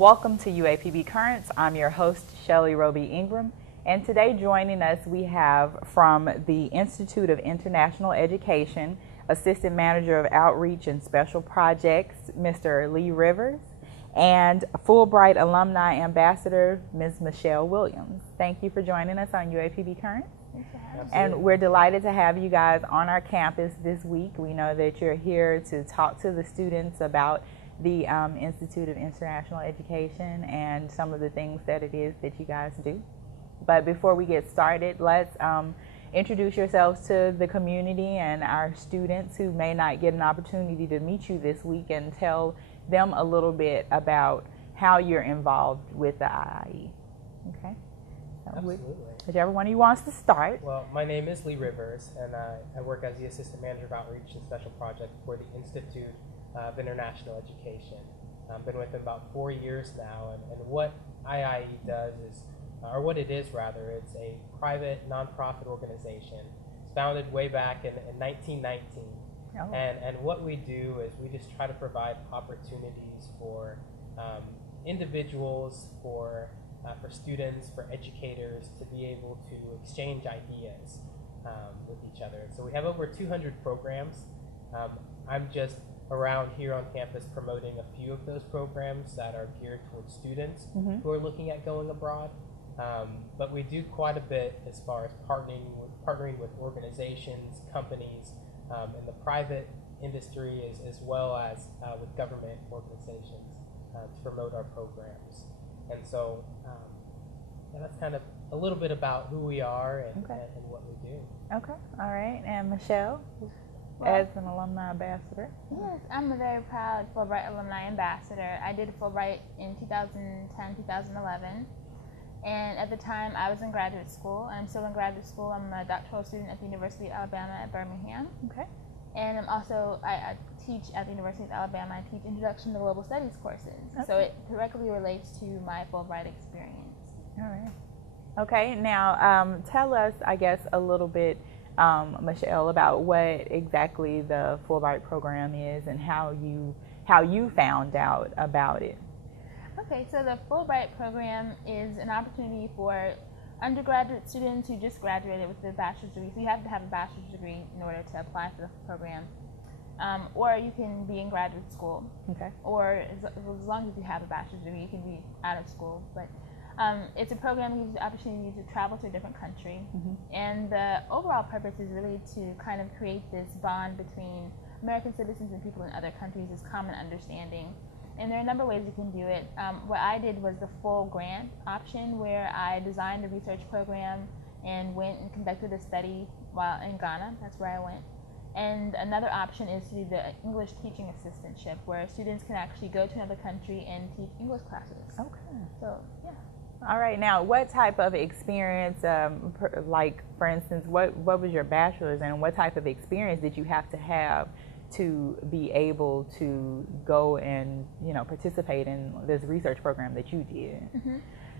Welcome to UAPB Currents. I'm your host, Shelly Roby Ingram, and today joining us we have from the Institute of International Education, Assistant Manager of Outreach and Special Projects, Mr. Lee Rivers, and Fulbright Alumni Ambassador, Ms. Michelle Williams. Thank you for joining us on UAPB Currents. And we're delighted to have you guys on our campus this week. We know that you're here to talk to the students about the Institute of International Education and some of the things that it is that you guys do. But before we get started, let's introduce yourselves to the community and our students who may not get an opportunity to meet you this week, and tell them a little bit about how you're involved with the IIE. Okay? Absolutely. Whichever one of you wants to start. Well, my name is Lee Rivers, and I work as the Assistant Manager of Outreach and Special Project for the Institute of International Education. I've been with them about 4 years now, and what IIE does is, or what it is rather, it's a private nonprofit organization. It's founded way back in 1919. Oh. And what we do is we just try to provide opportunities for individuals, for students, for educators to be able to exchange ideas with each other. And so we have over 200 programs. I'm just around here on campus promoting a few of those programs that are geared towards students who are looking at going abroad. But we do quite a bit as far as partnering with organizations, companies, in the private industry as well as with government organizations to promote our programs. And so that's kind of a little bit about who we are and what we do. Okay, all right. And Michelle, as an alumni ambassador? Yes, I'm a very proud Fulbright Alumni Ambassador. I did Fulbright in 2010, 2011. And at the time, I was in graduate school. I'm still in graduate school. I'm a doctoral student at the University of Alabama at Birmingham. Okay. And I teach at the University of Alabama. I teach Introduction to Global Studies courses. Okay. So it directly relates to my Fulbright experience. All right. Okay, now tell us, I guess, a little bit, Michelle, about what exactly the Fulbright program is and how you found out about it. Okay, so the Fulbright program is an opportunity for undergraduate students who just graduated with a bachelor's degree. So you have to have a bachelor's degree in order to apply for the program. Or you can be in graduate school. Okay. Or as long as you have a bachelor's degree, you can be out of school. But it's a program that gives you the opportunity to travel to a different country. And the overall purpose is really to kind of create this bond between American citizens and people in other countries, this common understanding. And there are a number of ways you can do it. What I did was the full grant option, where I designed a research program and went and conducted a study while in Ghana. That's where I went. And another option is to do the English teaching assistantship, where students can actually go to another country and teach English classes. Okay. So, yeah. All right. Now, what type of experience, like, for instance, what was your bachelor's, and what type of experience did you have to be able to go and, participate in this research program that you did?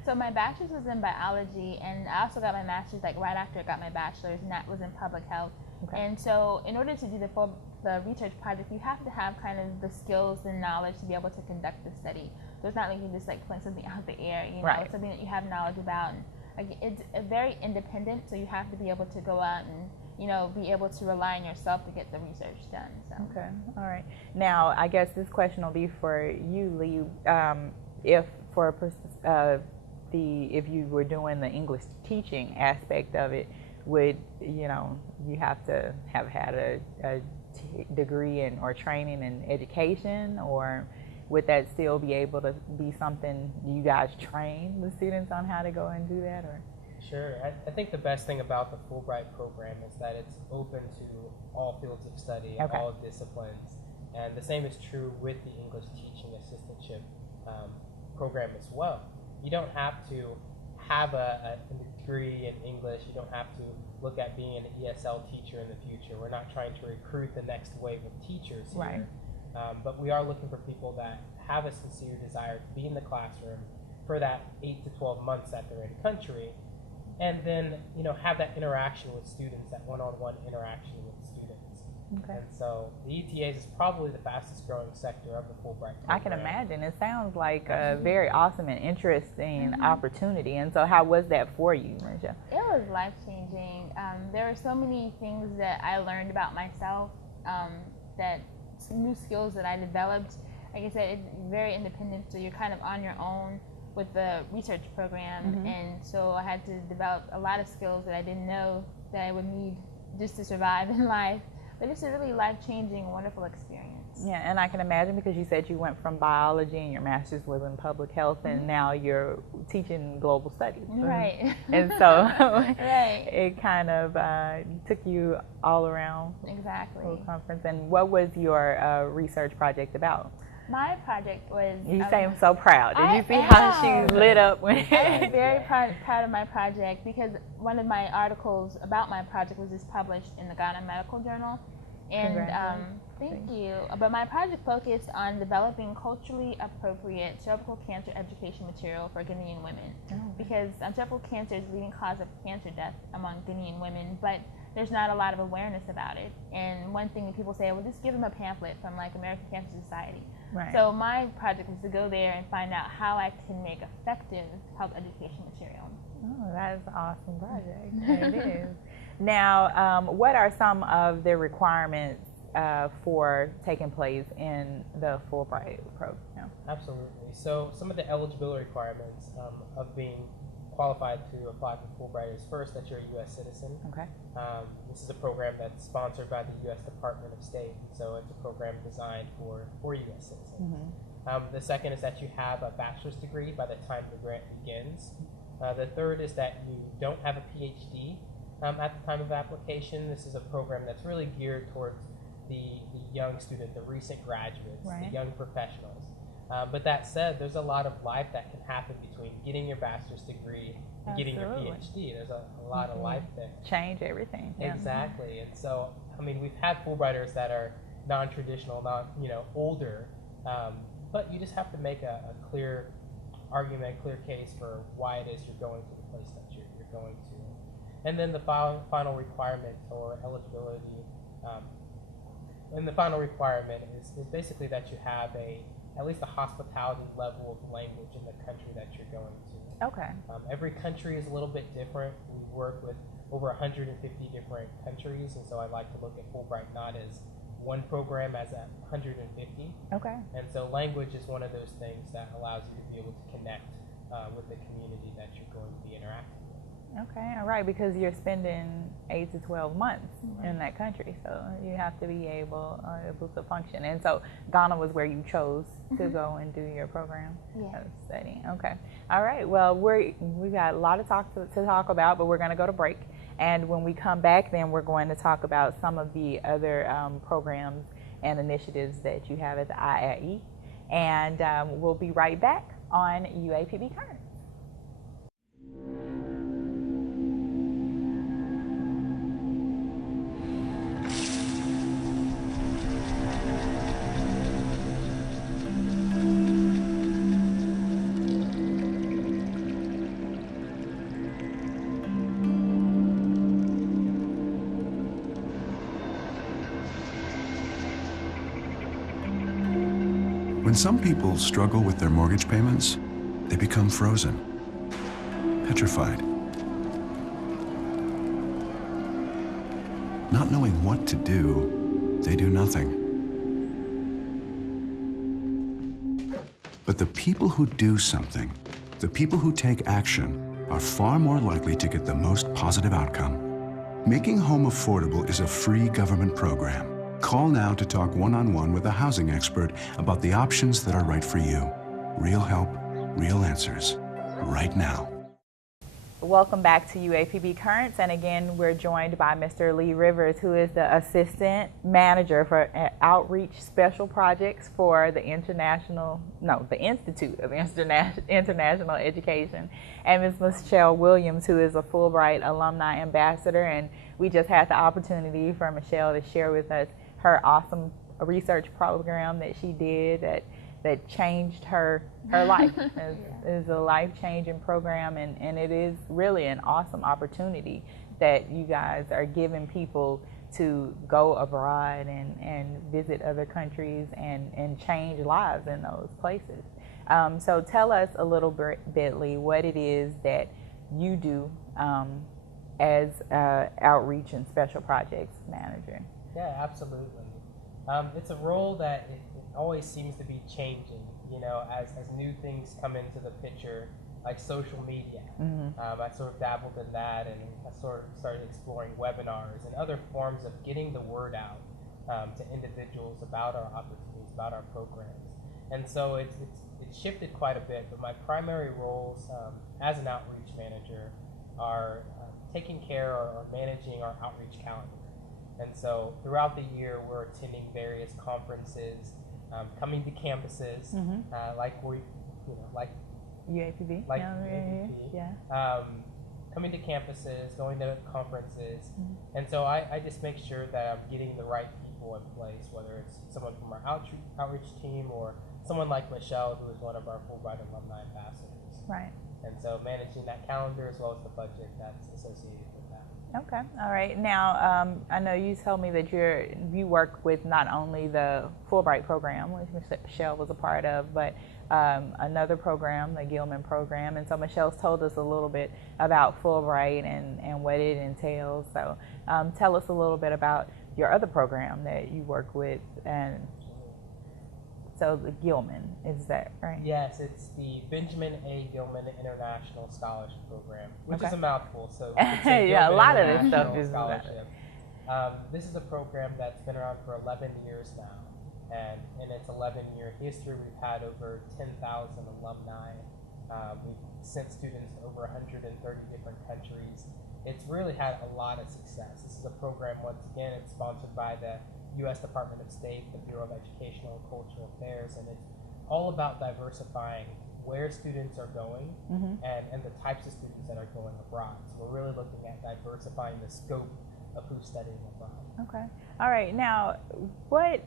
So my bachelor's was in biology, and I also got my master's right after I got my bachelor's, and that was in public health. Okay. And so in order to do the research project, you have to have kind of the skills and knowledge to be able to conduct the study. So it's not like you just pulling something out of the air, Right. Something that you have knowledge about. And it's very independent, so you have to be able to go out and be able to rely on yourself to get the research done. So. Okay, all right. Now, I guess this question will be for you, Lee. If you were doing the English teaching aspect of it, would you have to have had a degree or training in education, or would that still be able to be something? Do you guys train the students on how to go and do that, or? Sure. I think the best thing about the Fulbright program is that it's open to all fields of study and all disciplines. And the same is true with the English teaching assistantship program as well. You don't have to have a degree in English. You don't have to look at being an ESL teacher in the future. We're not trying to recruit the next wave of teachers here. Right. But we are looking for people that have a sincere desire to be in the classroom for that 8 to 12 months that they're in country, and then have that interaction with students, that one-on-one interaction with students. Okay. And so the ETAs is probably the fastest growing sector of the Fulbright program. I can imagine. It sounds like a very awesome and interesting opportunity. And so how was that for you, Michelle? It was life-changing. There were so many things that I learned about myself, that new skills that I developed. Like I said, it's very independent, so you're kind of on your own with the research program. And so I had to develop a lot of skills that I didn't know that I would need just to survive in life. But it's a really life-changing, wonderful experience. Yeah, and I can imagine because you said you went from biology and your master's was in public health, and now you're teaching global studies. Right. And so right. it kind of took you all around Exactly. the conference. And what was your research project about? My project was... You seem so proud. Did you see am. how she lit up? When I'm very proud of my project because one of my articles about my project was just published in the Ghana Medical Journal. And thank you. But my project focused on developing culturally appropriate cervical cancer education material for Ghanaian women. Because cervical cancer is the leading cause of cancer death among Ghanaian women, but there's not a lot of awareness about it. And one thing that people say, well, just give them a pamphlet from like American Cancer Society. Right. So my project was to go there and find out how I can make effective health education material. Oh, that is an awesome project. It is. Now, what are some of the requirements for taking place in the Fulbright program? Absolutely. So some of the eligibility requirements of being qualified to apply for Fulbright is first that you're a U.S. citizen. Okay. This is a program that's sponsored by the U.S. Department of State, so it's a program designed for U.S. citizens. The second is that you have a bachelor's degree by the time the grant begins. The third is that you don't have a PhD at the time of application. This is a program that's really geared towards the young student, the recent graduates, the young professionals. But that said, there's a lot of life that can happen between getting your bachelor's degree and getting your PhD. There's a lot of life there. Change everything. Yeah. Exactly. And so, I mean, we've had Fulbrighters that are non-traditional, older, but you just have to make a clear argument, clear case for why it is you're going to the place that you're going to. And then the final requirement for eligibility, and the final requirement is basically that you have at least a hospitality level of language in the country that you're going to. Okay. Every country is a little bit different. We work with over 150 different countries, and so I like to look at Fulbright not as one program as at 150. Okay. And so language is one of those things that allows you to be able to connect with the community that you're going to be interacting with. Okay, all right, because you're spending 8 to 12 months in that country, so you have to be able to function. And so Ghana was where you chose to go and do your program studying. Okay, all right. Well, we've got a lot of to talk about, but we're going to go to break. And when we come back, then we're going to talk about some of the other programs and initiatives that you have at the IIE. And we'll be right back on UAPB Currents. When some people struggle with their mortgage payments, they become frozen, petrified. Not knowing what to do, they do nothing. But the people who do something, the people who take action, are far more likely to get the most positive outcome. Making home affordable is a free government program. Call now to talk one-on-one with a housing expert about the options that are right for you. Real help, real answers, right now. Welcome back to UAPB Currents, and again we're joined by Mr. Lee Rivers, who is the Assistant Manager for Outreach Special Projects for the Institute of International Education, and Ms. Michelle Williams, who is a Fulbright Alumni Ambassador. And we just had the opportunity for Michelle to share with us her awesome research program that she did that changed her life. It's a life-changing program, and it is really an awesome opportunity that you guys are giving people to go abroad and visit other countries and change lives in those places. So tell us a little bit, Lee, what it is that you do as outreach and special projects manager. Yeah, absolutely. It's a role that it always seems to be changing, as new things come into the picture, like social media. I sort of dabbled in that, and I sort of started exploring webinars and other forms of getting the word out to individuals about our opportunities, about our programs. And so it's shifted quite a bit, but my primary roles as an outreach manager are taking care or managing our outreach calendar. And so throughout the year, we're attending various conferences, coming to campuses, like UAPB? like No, UAPB, yeah. coming to campuses, going to conferences, and so I just make sure that I'm getting the right people in place, whether it's someone from our outreach team or someone like Michelle, who is one of our Fulbright alumni ambassadors. Right. And so managing that calendar as well as the budget that's associated with that. Okay. All right. Now, I know you told me that you work with not only the Fulbright program, which Michelle was a part of, but another program, the Gilman program. And so Michelle's told us a little bit about Fulbright and what it entails. So tell us a little bit about your other program that you work with. And so the Gilman, is that right? Yes, it's the Benjamin A. Gilman International Scholarship Program, which is a mouthful. So yeah, a lot of this stuff is scholarship. This is a program that's been around for 11 years now, and in its 11-year history, we've had over 10,000 alumni. We've sent students to over 130 different countries. It's really had a lot of success. This is a program, once again, it's sponsored by the U.S. Department of State, the Bureau of Educational and Cultural Affairs, and it's all about diversifying where students are going and the types of students that are going abroad. So we're really looking at diversifying the scope of who's studying abroad. Okay. All right. Now, what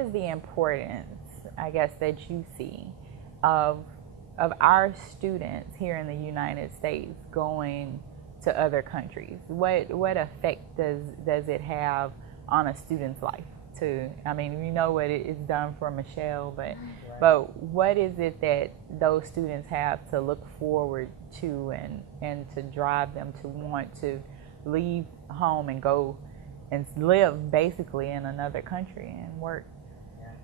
is the importance, I guess, that you see of our students here in the United States going to other countries? What effect does it have on a student's life? I mean, we know what it's done for Michelle, but what is it that those students have to look forward to and to drive them to want to leave home and go and live basically in another country and work? Yes.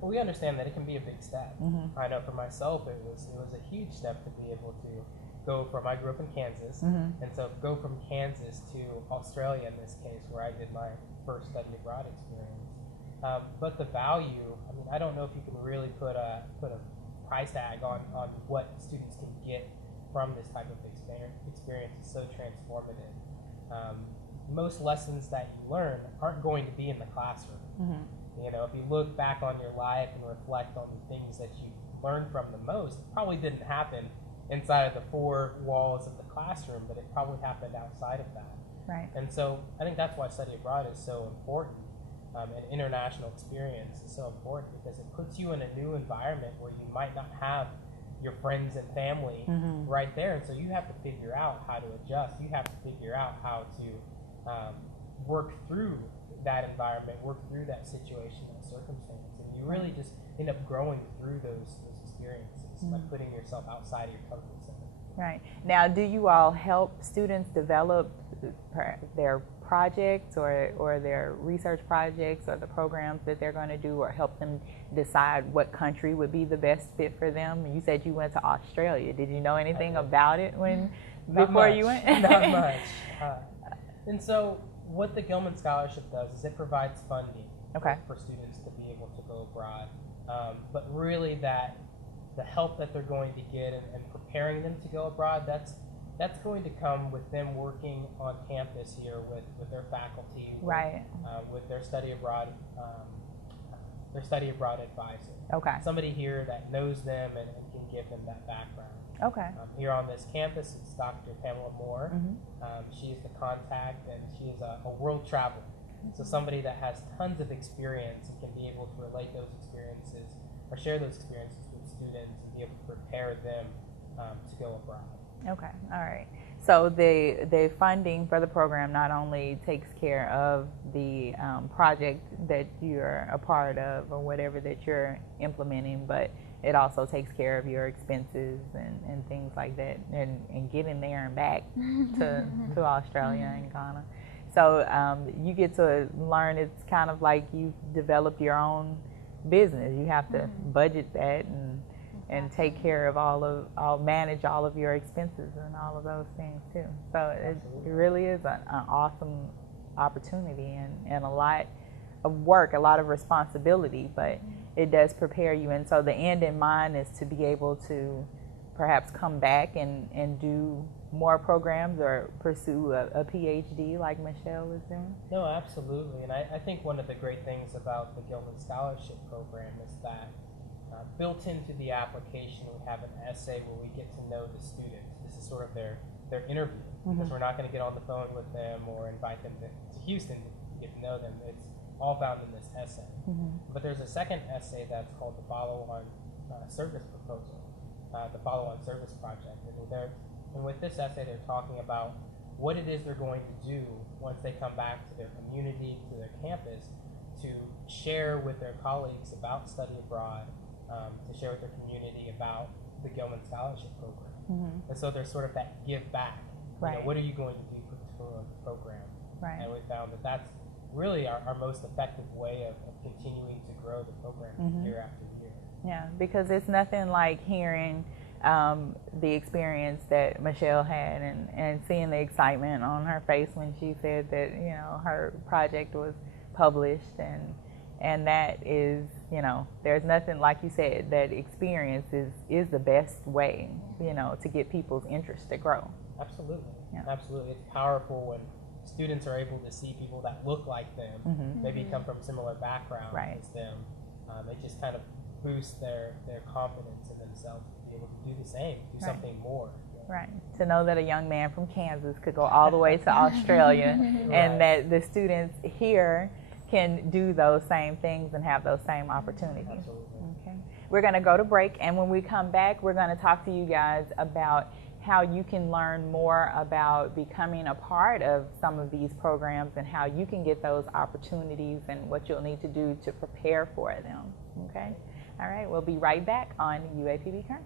Well, we understand that it can be a big step. I know for myself, it was a huge step to be able to go from, I grew up in Kansas, and so go from Kansas to Australia in this case, where I did my first study abroad experience. But the value, I mean, I don't know if you can really put a price tag on what students can get from this type of experience. It's so transformative. Most lessons that you learn aren't going to be in the classroom. If you look back on your life and reflect on the things that you learned from the most, it probably didn't happen inside of the four walls of the classroom, but it probably happened outside of that. Right. And so I think that's why study abroad is so important, and international experience is so important, because it puts you in a new environment where you might not have your friends and family right there, and so you have to figure out how to adjust. You have to figure out how to work through that environment, work through that situation, that circumstance, and you really just end up growing through those experiences by putting yourself outside of your comfort zone. Right. Now, do you all help students develop their projects or their research projects or the programs that they're going to do, or help them decide what country would be the best fit for them? You said you went to Australia. Did you know anything about it before you went? Not much. And so what the Gilman Scholarship does is it provides funding for students to be able to go abroad. But really the help that they're going to get and preparing them to go abroad, that's going to come with them working on campus here with their faculty, with their study abroad advisor. Somebody here that knows them and can give them that background. Here on this campus, it's Dr. Pamela Moore. She's the contact, and she is a world traveler. So somebody that has tons of experience and can be able to relate those experiences or share those experiences with students and be able to prepare them to go abroad. Okay, all right. So the funding for the program not only takes care of the project that you're a part of or whatever that you're implementing, but it also takes care of your expenses and things like that, and getting there and back to Australia and Ghana. So you get to learn. It's kind of like you've developed your own business. You have to budget that and take care of manage all of your expenses and all of those things too. So it really is an awesome opportunity and a lot of work, a lot of responsibility, but it does prepare you. And so the end in mind is to be able to perhaps come back and do more programs or pursue a PhD like Michelle is doing. No, absolutely. And I think one of the great things about the Gilman Scholarship Program is that built into the application, we have an essay where we get to know the students. This is sort of their interview, because we're not going to get on the phone with them or invite them to Houston to get to know them. It's all found in this essay. But there's a second essay that's called the follow-on service proposal, the follow-on service project. And with this essay, they're talking about what it is they're going to do once they come back to their community, to their campus, to share with their colleagues about study abroad, to share with their community about the Gilman Scholarship Program. And so there's sort of that give back. Right. You know, what are you going to do for the program? Right. And we found that that's really our most effective way of continuing to grow the program year after year. Yeah, because it's nothing like hearing the experience that Michelle had and seeing the excitement on her face when she said that, you know, her project was published, and that is, you know, there's nothing, like you said, that experience is the best way, you know, to get people's interest to grow. Absolutely. Yeah. Absolutely. It's powerful when students are able to see people that look like them, maybe come from similar backgrounds as them. It just kind of boosts their confidence in themselves to be able to do the same, do something more. Right. To know that a young man from Kansas could go all the way to Australia and that the students here can do those same things and have those same opportunities. Absolutely. Okay. We're going to go to break, and when we come back, we're going to talk to you guys about how you can learn more about becoming a part of some of these programs and how you can get those opportunities and what you'll need to do to prepare for them. Okay? All right, we'll be right back on UAPB Current.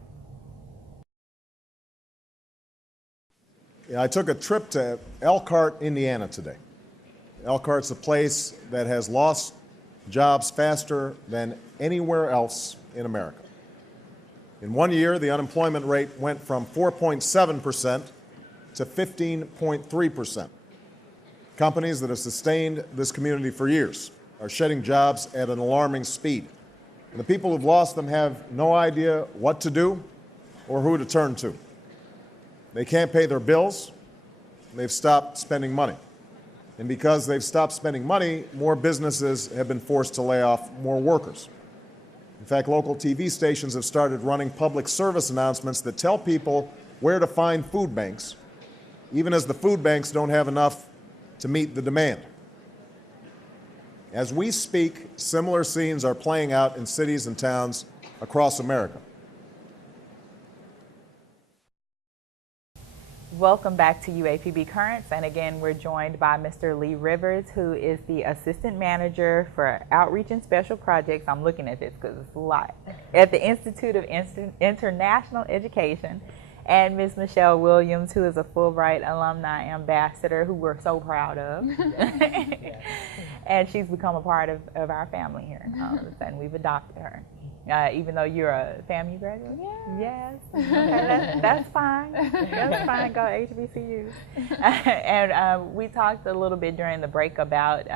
I took a trip to Elkhart, Indiana today. Elkhart's a place that has lost jobs faster than anywhere else in America. In 1 year, the unemployment rate went from 4.7% to 15.3%. Companies that have sustained this community for years are shedding jobs at an alarming speed. And the people who've lost them have no idea what to do or who to turn to. They can't pay their bills, and they've stopped spending money. And because they've stopped spending money, more businesses have been forced to lay off more workers. In fact, local TV stations have started running public service announcements that tell people where to find food banks, even as the food banks don't have enough to meet the demand. As we speak, similar scenes are playing out in cities and towns across America. Welcome back to UAPB Currents, and again we're joined by Mr. Lee Rivers, who is the Assistant Manager for Outreach and Special Projects. I'm looking at this because it's a lot. At the Institute of International Education, and Ms. Michelle Williams, who is a Fulbright Alumni Ambassador, who we're so proud of. And she's become a part of our family here all of a sudden. We've adopted her. Even though you're a FAMU graduate? Yes. Okay, that's fine. That's fine. Go HBCUs. And we talked a little bit during the break about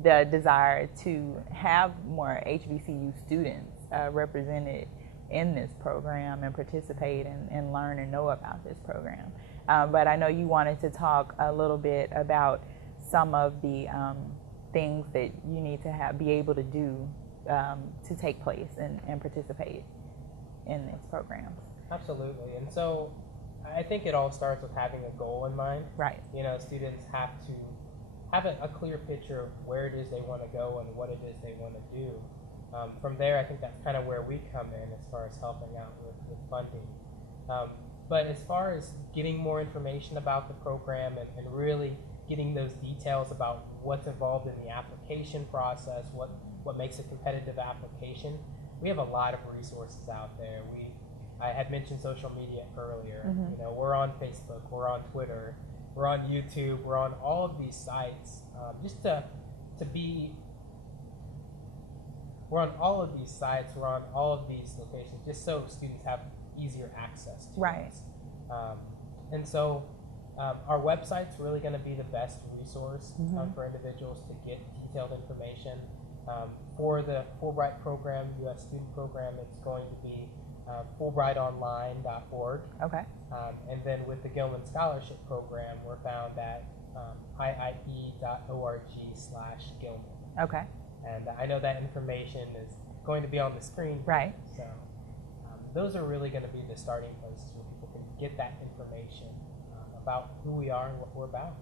the desire to have more HBCU students represented in this program and participate and learn and know about this program. But I know you wanted to talk a little bit about some of the things that you need to be able to do to take place and participate in these programs. Absolutely. And so I think it all starts with having a goal in mind. Right. You know, students have to have a clear picture of where it is they want to go and what it is they want to do. From there, I think that's kind of where we come in as far as helping out with funding. But as far as getting more information about the program and really getting those details about what's involved in the application process, what makes a competitive application, we have a lot of resources out there. I had mentioned social media earlier. Mm-hmm. You know, we're on Facebook, we're on Twitter, we're on YouTube, we're on all of these sites. We're on all of these sites, we're on all of these locations, just so students have easier access to Right. us. And so our website's really going to be the best resource for individuals to get detailed information. For the Fulbright program, U.S. student program, it's going to be fulbrightonline.org. Okay. And then with the Gilman Scholarship Program, we're found at iip.org/Gilman. Okay. And I know that information is going to be on the screen. Right. So those are really going to be the starting places where people can get that information about who we are and what we're about.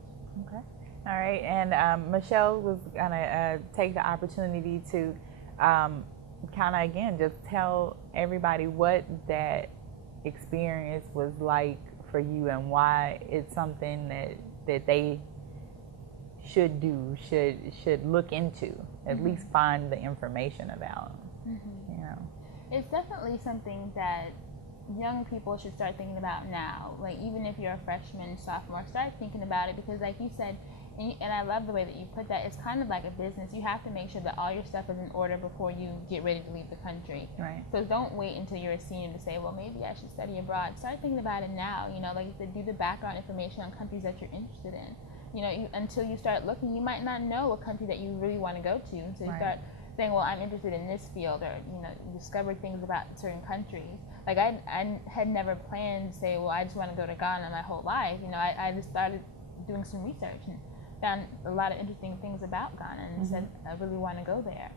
Okay. All right. And Michelle was going to take the opportunity to kind of, again, just tell everybody what that experience was like for you and why it's something that they should do, should look into, at least find the information about. You know, it's definitely something that young people should start thinking about now. Like, even if you're a freshman, sophomore, start thinking about it, because like you said, and I love the way that you put that, it's kind of like a business. You have to make sure that all your stuff is in order before you get ready to leave the country. right. So don't wait until you're a senior to say, well, maybe I should study abroad. Start thinking about it now. You know, like you said, do the background information on countries that you're interested in. You know, until you start looking, you might not know a country that you really want to go to. So you start saying, well, I'm interested in this field, or, you know, you discover things about certain countries. Like I had never planned to say, well, I just want to go to Ghana my whole life. You know, I just started doing some research and found a lot of interesting things about Ghana, and said I really want to go there.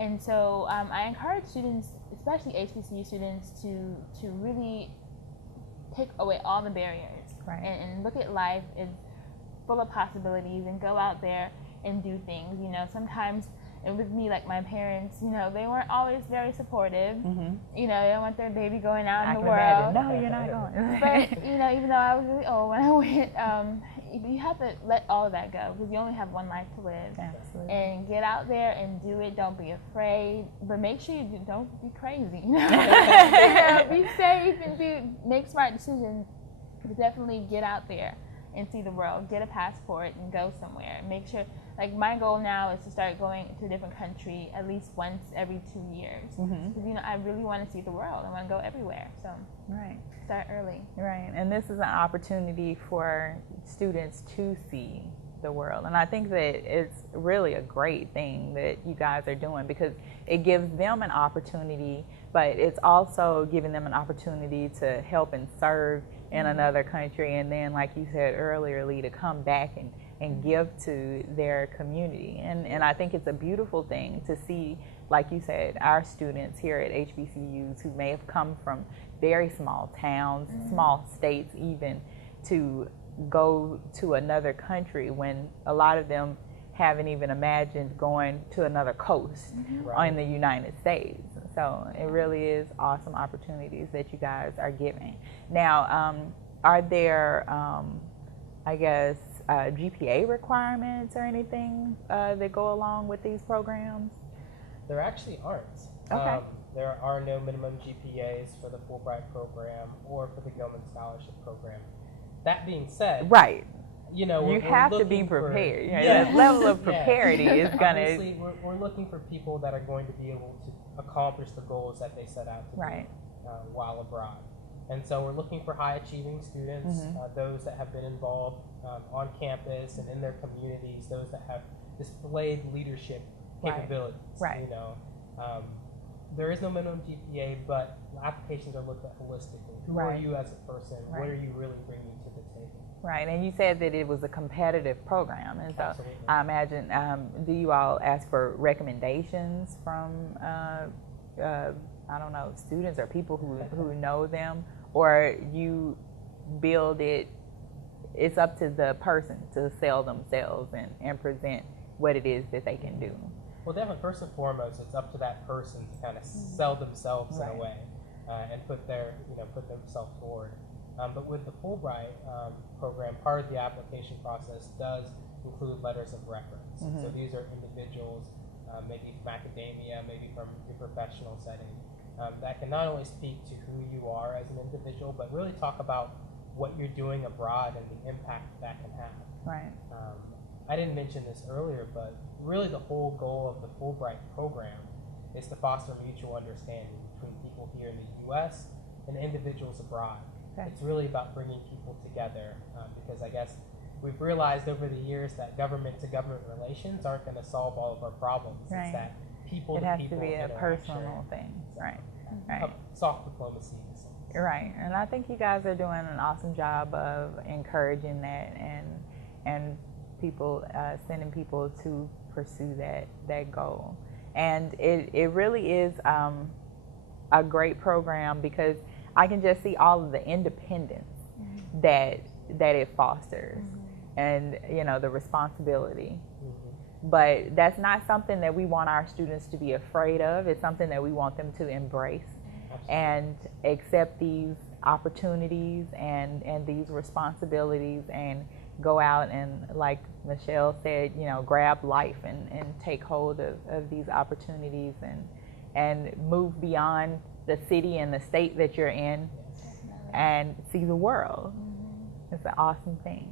And so I encourage students, especially HBCU students, to really take away all the barriers and look at life as full of possibilities, and go out there and do things. You know, sometimes, and with me, like my parents, you know, they weren't always very supportive. You know, they don't want their baby going out in the world. No, you're not going. But, you know, even though I was really old when I went, you have to let all of that go, because you only have one life to live. Absolutely. And get out there and do it. Don't be afraid, but make sure you don't be crazy. You know? Be safe and make smart decisions. But definitely get out there and see the world. Get a passport and go somewhere. Make sure, like, my goal now is to start going to a different country at least once every 2 years. Because, you know, I really want to see the world. I want to go everywhere. So start early. Right. And this is an opportunity for students to see the world. And I think that it's really a great thing that you guys are doing, because it gives them an opportunity, but it's also giving them an opportunity to help and serve in another country, and then, like you said earlier, Lee, to come back and give to their community. And I think it's a beautiful thing to see, like you said, our students here at HBCUs who may have come from very small towns, small states even, to go to another country when a lot of them haven't even imagined going to another coast in the United States. So it really is awesome opportunities that you guys are giving. Now, are there, I guess, GPA requirements or anything that go along with these programs? There actually aren't. Okay. There are no minimum GPAs for the Fulbright program or for the Gilman Scholarship Program. That being said, you know, you have to be prepared. For, that level of preparity is going to. Obviously, we're looking for people that are going to be able to accomplish the goals that they set out to do while abroad. And so we're looking for high achieving students, those that have been involved on campus and in their communities, those that have displayed leadership capabilities. You know, there is no minimum GPA, but applications are looked at holistically. Who are you as a person? What are you really bringing to the table? Right, and you said that it was a competitive program, and so I imagine, do you all ask for recommendations from, I don't know, students or people who know them, or you build it, it's up to the person to sell themselves and present what it is that they can do? Well, definitely, first and foremost, it's up to that person to kind of sell themselves in a way and put themselves forward. But with the Fulbright program, part of the application process does include letters of reference. So these are individuals, maybe from academia, maybe from your professional setting, that can not only speak to who you are as an individual, but really talk about what you're doing abroad and the impact that can have. Right. I didn't mention this earlier, but really the whole goal of the Fulbright program is to foster mutual understanding between people here in the U.S. and individuals abroad. Okay. It's really about bringing people together because I guess we've realized over the years that government-to-government relations aren't going to solve all of our problems. Right. It's that people It to has people to be a interaction. personal thing. So, Right. Right. soft diplomacy in a sense. Right, and I think you guys are doing an awesome job of encouraging that and people sending people to pursue that goal. And it really is a great program because I can just see all of the independence that it fosters, and the responsibility. But that's not something that we want our students to be afraid of. It's something that we want them to embrace. Absolutely. And accept these opportunities and these responsibilities and go out and, like Michelle said, grab life and take hold of these opportunities and move beyond the city and the state that you're in and see the world. It's an awesome thing.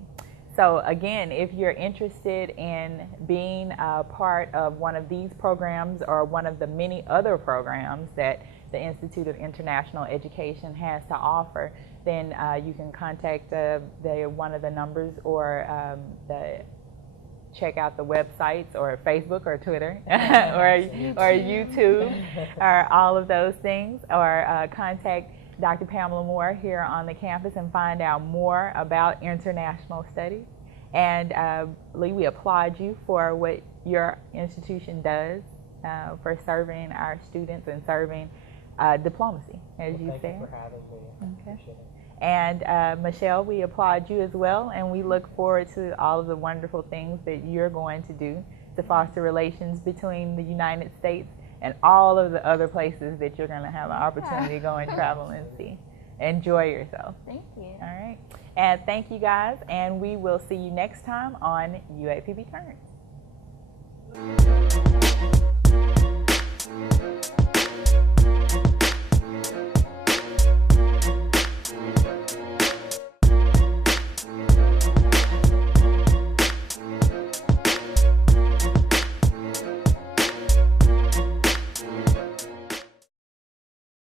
So again, if you're interested in being a part of one of these programs or one of the many other programs that the Institute of International Education has to offer, then you can contact one of the numbers or check out the websites or Facebook or Twitter or YouTube or all of those things, or contact Dr. Pamela Moore here on the campus and find out more about international studies. And Lee, we applaud you for what your institution does for serving our students and serving diplomacy, as you said. Thank you for having me. I appreciate it. And Michelle, we applaud you as well, and we look forward to all of the wonderful things that you're going to do to foster relations between the United States and all of the other places that you're going to have an opportunity to go and travel and see. Enjoy yourself. Thank you. All right. And thank you guys, and we will see you next time on UAPB Currents.